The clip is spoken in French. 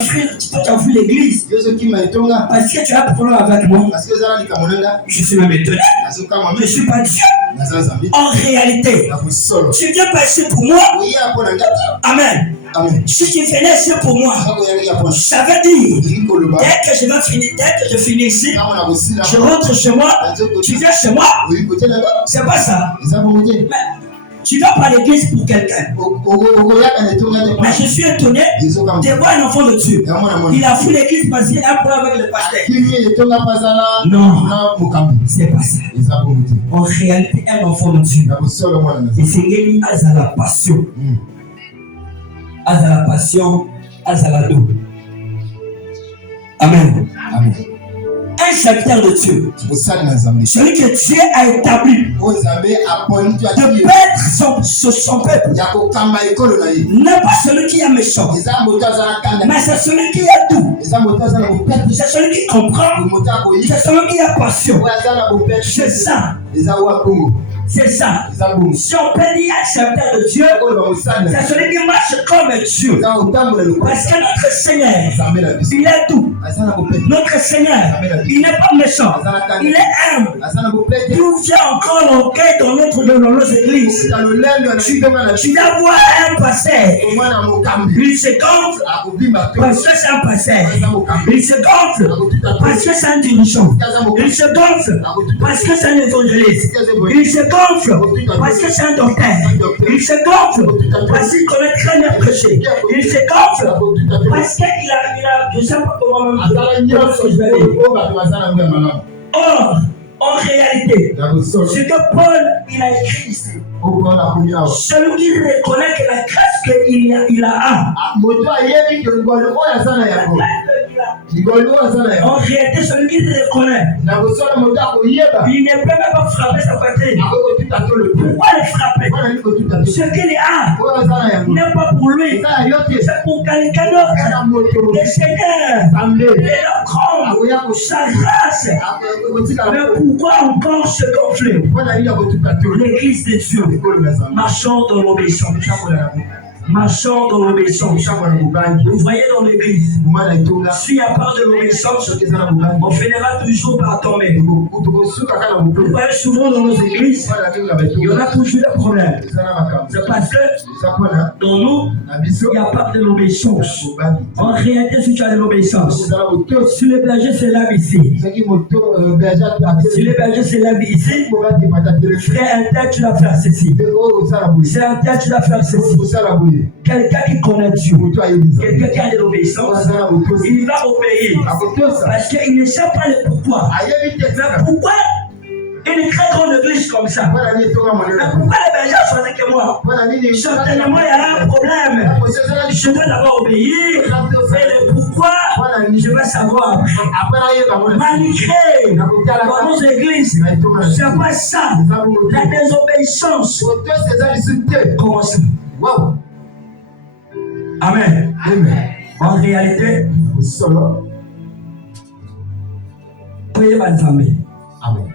Frère, toi tu as vu l'église parce que tu as un problème avec moi. Je suis même étonné. Je ne suis pas Dieu. En réalité, tu viens passer pour moi. Amen. Si tu venais ici pour moi, ça veut dire dès que je finis ici, je rentre chez moi, tu viens chez moi. C'est pas ça. Mais tu vas pas à l'église pour quelqu'un. Mais je suis étonné de voir un enfant de Dieu. Il a fui l'église parce qu'il a un problème avec le pasteur. Non, c'est pas ça. En réalité, un enfant de Dieu. Et c'est lié à la passion. À la passion, à la douleur. Amen. Amen. Un serviteur de Dieu, celui que Dieu a établi de paître son peuple, n'est pas celui qui est méchant, mais c'est celui qui est doux, c'est celui qui comprend, c'est celui qui a passion. C'est ça. C'est ça. Si on peut dire accepteur de Dieu, c'est celui qui marche comme Dieu. Parce que notre Seigneur, il est doux. Notre Seigneur, il n'est pas méchant. Il est humble. D'où vient encore l'orgueil dans nos églises. Tu dois voir un pasteur. Il se gonfle parce que c'est un pasteur. Il se gonfle parce que c'est un dirigeant. Il se gonfle parce que c'est un évangéliste. Il se gonfle parce que c'est un docteur. Il se gonfle parce qu'il connaît très bien prêcher. Il se gonfle parce qu'il a, je ne sais pas comment Or, en réalité, ce que Paul il a écrit ici, celui qui reconnaît que la grâce qu'il a, en réalité, celui qui te reconnaît, il ne peut même pas frapper sa patrie. Pourquoi le frapper? Ce qu'il a n'est pas pour lui, c'est pour quelqu'un d'autre. Le Seigneur, il a sa grâce. Mais pourquoi encore se gonfler? L'église de Dieu, marchons dans l'obéissance. Marchons dans l'obéissance. Vous voyez dans l'église, s'il n'y a pas de l'obéissance, on finira toujours par tomber. Vous voyez souvent dans nos églises, il y en a toujours des problèmes. C'est parce que dans nous, il n'y a pas de l'obéissance. En réalité, si tu as de l'obéissance, si le berger se lave ici, frère, un tel, tu dois faire ceci. C'est un tel, tu dois faire ceci. Quelqu'un qui connaît Dieu, quelqu'un qui a de l'obéissance, il va obéir. Parce qu'il ne sait pas le pourquoi. Mais pourquoi une très grande église comme ça? Mais pourquoi les bergers sont avec moi? Certainement, il y a un problème. Je dois d'abord obéir. Et le pourquoi, je vais savoir. Malgré dans nos églises, c'est pas ça. La désobéissance. Comment ça? Amen. En réalité, priez Amen.